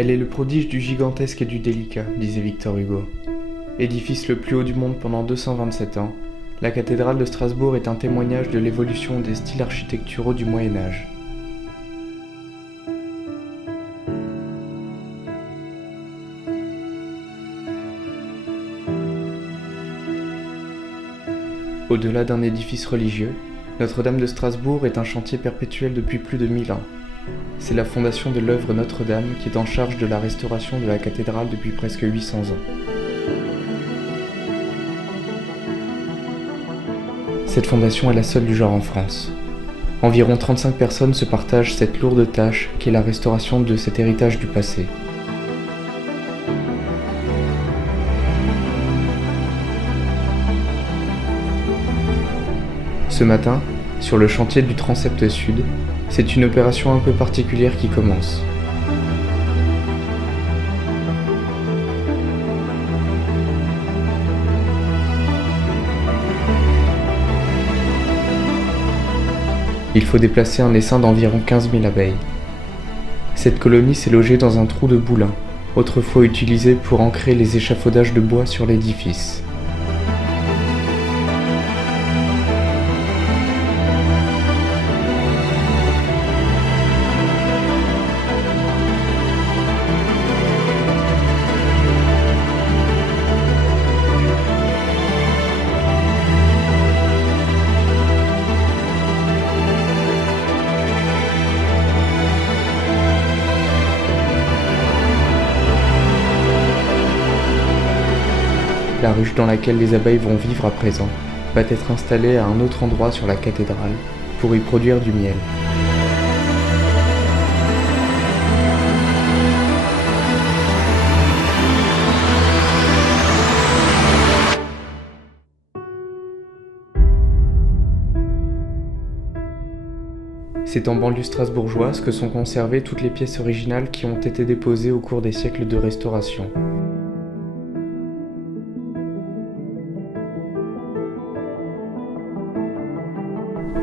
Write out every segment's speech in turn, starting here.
Elle est le prodige du gigantesque et du délicat, disait Victor Hugo. Édifice le plus haut du monde pendant 227 ans, la cathédrale de Strasbourg est un témoignage de l'évolution des styles architecturaux du Moyen Âge. Au-delà d'un édifice religieux, Notre-Dame de Strasbourg est un chantier perpétuel depuis plus de 1000 ans. C'est la fondation de l'œuvre Notre-Dame qui est en charge de la restauration de la cathédrale depuis presque 800 ans. Cette fondation est la seule du genre en France. Environ 35 personnes se partagent cette lourde tâche qui est la restauration de cet héritage du passé. Ce matin, sur le chantier du transept sud, c'est une opération un peu particulière qui commence. Il faut déplacer un essaim d'environ 15 000 abeilles. Cette colonie s'est logée dans un trou de boulin, autrefois utilisé pour ancrer les échafaudages de bois sur l'édifice. La ruche dans laquelle les abeilles vont vivre à présent va être installée à un autre endroit sur la cathédrale pour y produire du miel. C'est en banlieue strasbourgeoise que sont conservées toutes les pièces originales qui ont été déposées au cours des siècles de restauration.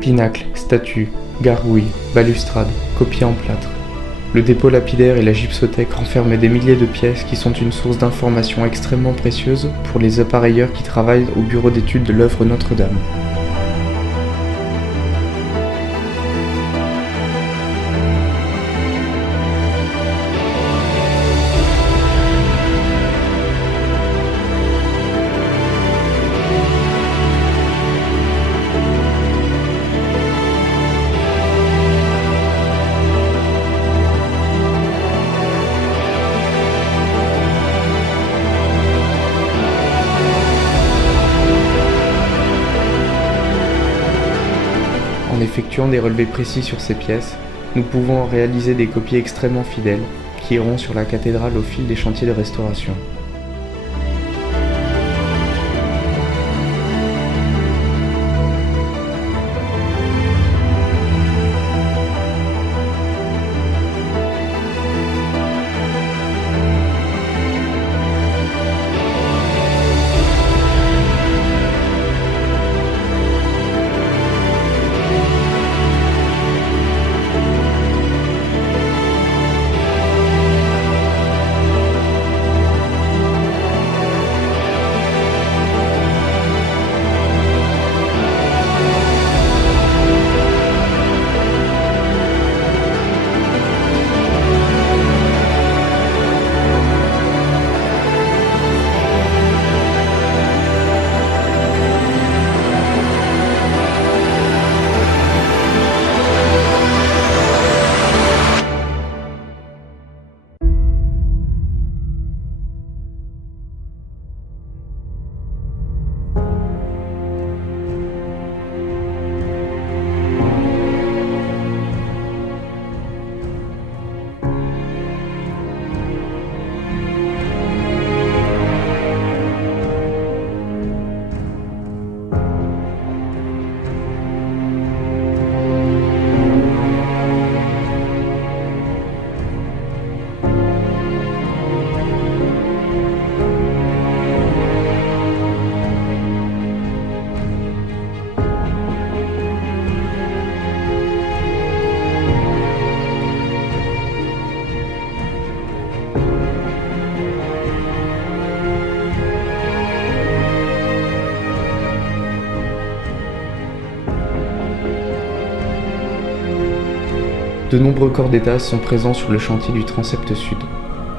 Pinacles, statues, gargouilles, balustrades, copies en plâtre. Le dépôt lapidaire et la gypsothèque renferment des milliers de pièces qui sont une source d'informations extrêmement précieuse pour les appareilleurs qui travaillent au bureau d'études de l'œuvre Notre-Dame. En effectuant des relevés précis sur ces pièces, nous pouvons en réaliser des copies extrêmement fidèles qui iront sur la cathédrale au fil des chantiers de restauration. De nombreux corps d'État sont présents sur le chantier du transept sud.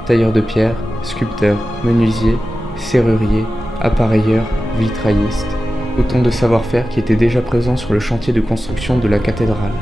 Tailleurs de pierre, sculpteurs, menuisiers, serruriers, appareilleurs, vitraillistes. Autant de savoir-faire qui étaient déjà présents sur le chantier de construction de la cathédrale.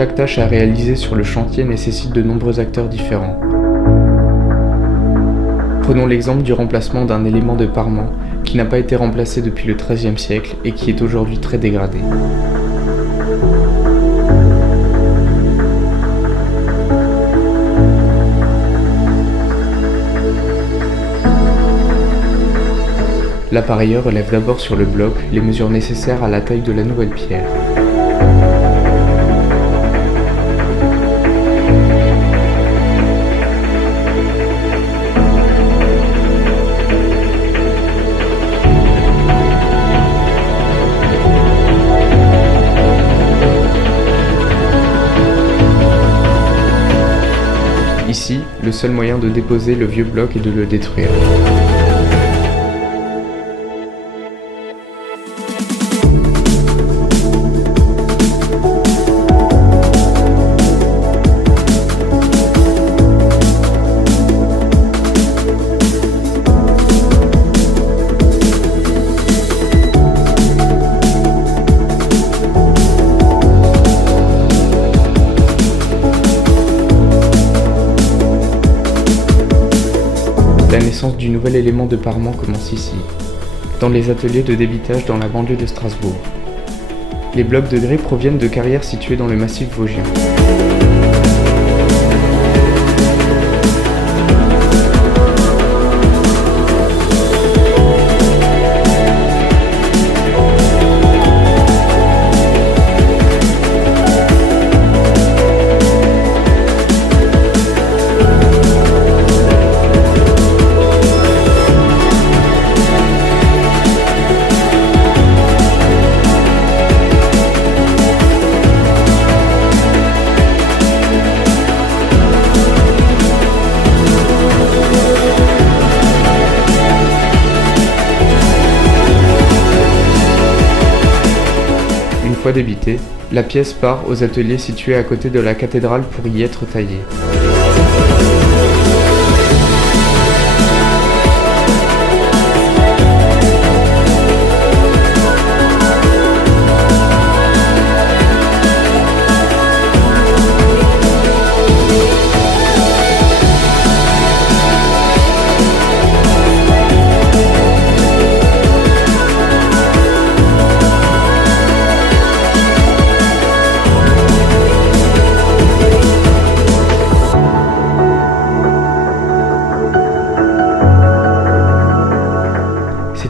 Chaque tâche à réaliser sur le chantier nécessite de nombreux acteurs différents. Prenons l'exemple du remplacement d'un élément de parement qui n'a pas été remplacé depuis le XIIIe siècle et qui est aujourd'hui très dégradé. L'appareilleur relève d'abord sur le bloc les mesures nécessaires à la taille de la nouvelle pierre. Ici, le seul moyen de déposer le vieux bloc est de le détruire. La naissance du nouvel élément de parement commence ici, dans les ateliers de débitage dans la banlieue de Strasbourg. Les blocs de grès proviennent de carrières situées dans le massif vosgien. Une fois débitée, la pièce part aux ateliers situés à côté de la cathédrale pour y être taillée.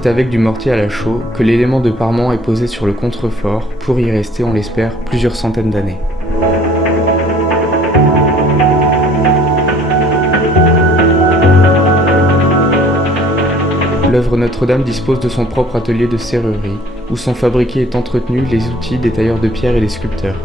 C'est avec du mortier à la chaux que l'élément de parement est posé sur le contrefort pour y rester, on l'espère, plusieurs centaines d'années. L'œuvre Notre-Dame dispose de son propre atelier de serrurerie, où sont fabriqués et entretenus les outils des tailleurs de pierre et des sculpteurs.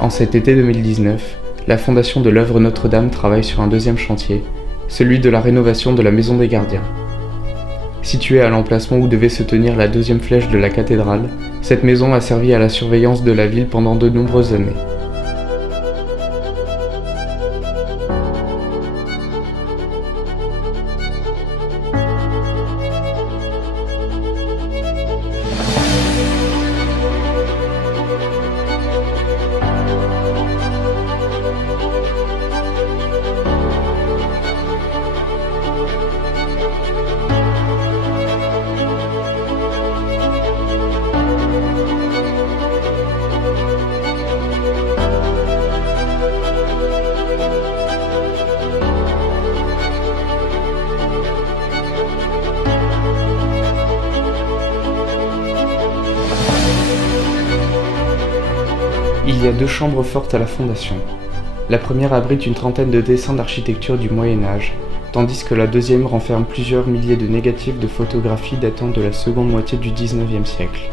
En cet été 2019, la Fondation de l'œuvre Notre-Dame travaille sur un deuxième chantier, celui de la rénovation de la Maison des Gardiens. Située à l'emplacement où devait se tenir la deuxième flèche de la cathédrale, cette maison a servi à la surveillance de la ville pendant de nombreuses années. Il y a deux chambres fortes à la Fondation. La première abrite une trentaine de dessins d'architecture du Moyen-Âge, tandis que la deuxième renferme plusieurs milliers de négatifs de photographies datant de la seconde moitié du XIXe siècle.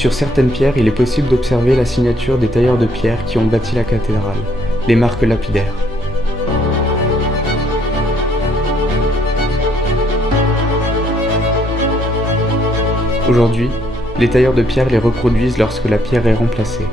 Sur certaines pierres, il est possible d'observer la signature des tailleurs de pierre qui ont bâti la cathédrale, les marques lapidaires. Aujourd'hui, les tailleurs de pierre les reproduisent lorsque la pierre est remplacée.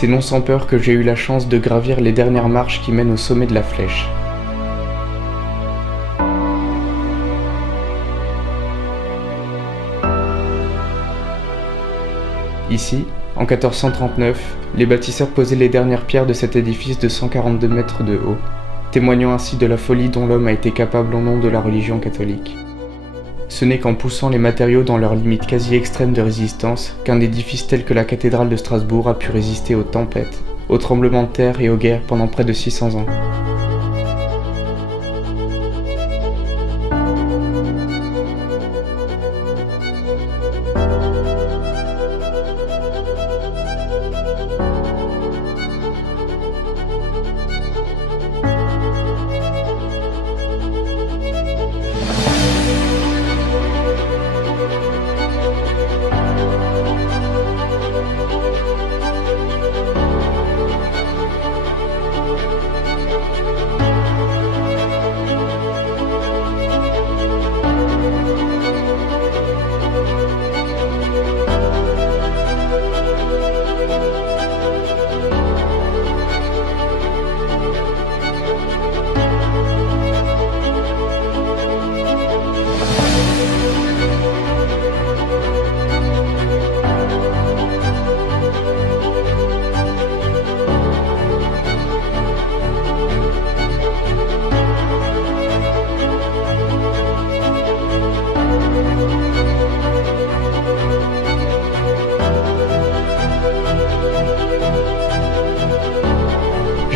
C'est non sans peur que j'ai eu la chance de gravir les dernières marches qui mènent au sommet de la Flèche. Ici, en 1439, les bâtisseurs posaient les dernières pierres de cet édifice de 142 mètres de haut, témoignant ainsi de la folie dont l'homme a été capable au nom de la religion catholique. Ce n'est qu'en poussant les matériaux dans leurs limites quasi extrêmes de résistance qu'un édifice tel que la cathédrale de Strasbourg a pu résister aux tempêtes, aux tremblements de terre et aux guerres pendant près de 600 ans.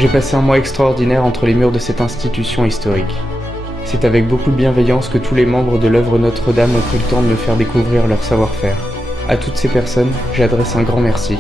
J'ai passé un mois extraordinaire entre les murs de cette institution historique. C'est avec beaucoup de bienveillance que tous les membres de l'œuvre Notre-Dame ont pris le temps de me faire découvrir leur savoir-faire. À toutes ces personnes, j'adresse un grand merci.